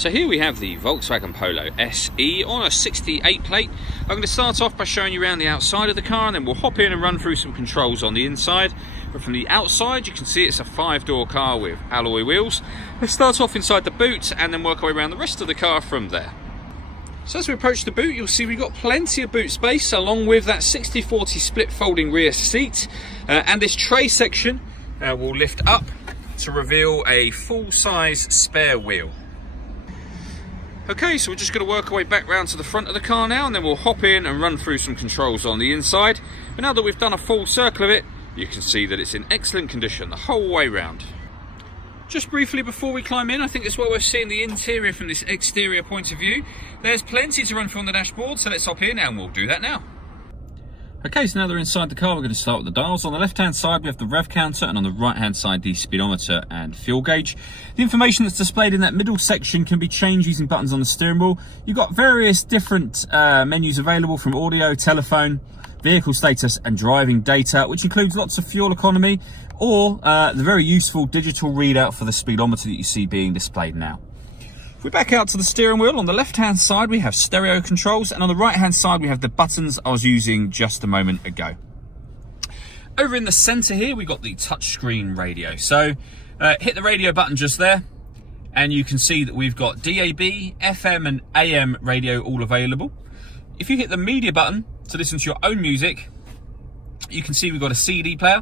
So here we have the Volkswagen Polo SE on a 68 plate. I'm going to start off by showing you around the outside of the car, and then we'll hop in and run through some controls on the inside. But from the outside you can see it's a 5-door car with alloy wheels. Let's start off inside the boot and then work our way around the rest of the car from there. So as we approach the boot, you'll see we've got plenty of boot space, along with that 60/40 split folding rear seat, and this tray section will lift up to reveal a full-size spare wheel. Okay, so we're just going to work our way back round to the front of the car now, and then we'll hop in and run through some controls on the inside. But now that we've done a full circle of it, you can see that it's in excellent condition the whole way round. Just briefly before we climb in, I think it's well worth seeing the interior from this exterior point of view. There's plenty to run through on the dashboard, so let's hop in and we'll do that now. Okay, so now they're inside the car, we're going to start with the dials. On the left-hand side, we have the rev counter, and on the right-hand side, the speedometer and fuel gauge. The information that's displayed in that middle section can be changed using buttons on the steering wheel. You've got various different menus available, from audio, telephone, vehicle status, and driving data, which includes lots of fuel economy, or the very useful digital readout for the speedometer that you see being displayed now. If we back out to the steering wheel, on the left-hand side we have stereo controls, and on the right-hand side we have the buttons I was using just a moment ago. Over in the centre here we've got the touchscreen radio. So hit the radio button just there, and you can see that we've got DAB, FM and AM radio all available. If you hit the media button to listen to your own music, you can see we've got a CD player,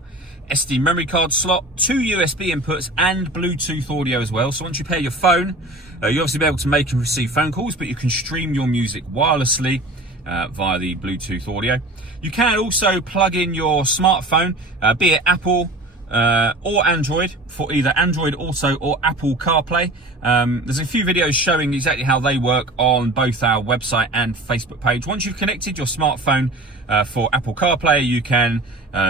SD memory card slot, 2 USB inputs and Bluetooth audio as well. So once you pair your phone, you'll obviously be able to make and receive phone calls, but you can stream your music wirelessly via the Bluetooth audio. You can also plug in your smartphone, be it Apple or Android, for either Android Auto or Apple CarPlay. There's a few videos showing exactly how they work on both our website and Facebook page. Once you've connected your smartphone for Apple CarPlay, you can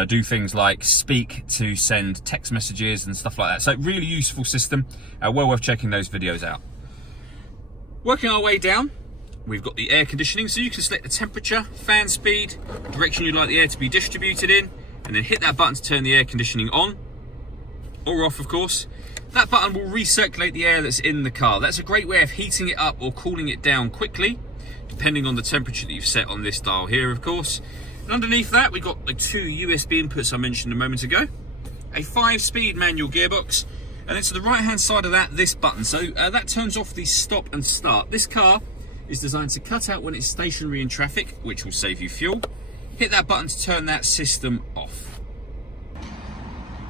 do things like speak to send text messages and stuff like that. So really useful system, well worth checking those videos out. Working our way down, we've got the air conditioning, so you can select the temperature, fan speed, the direction you'd like the air to be distributed in, and then hit that button to turn the air conditioning on, or off of course. That button will recirculate the air that's in the car. That's a great way of heating it up or cooling it down quickly, depending on the temperature that you've set on this dial here, of course. And underneath that, we've got the 2 USB inputs I mentioned a moment ago, a 5-speed manual gearbox, and then to the right-hand side of that, this button. So that turns off the stop and start. This car is designed to cut out when it's stationary in traffic, which will save you fuel. Hit that button to turn that system off.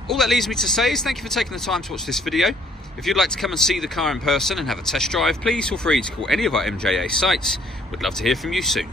All that leaves me to say is thank you for taking the time to watch this video. If you'd like to come and see the car in person and have a test drive, please feel free to call any of our MJA sites. We'd love to hear from you soon.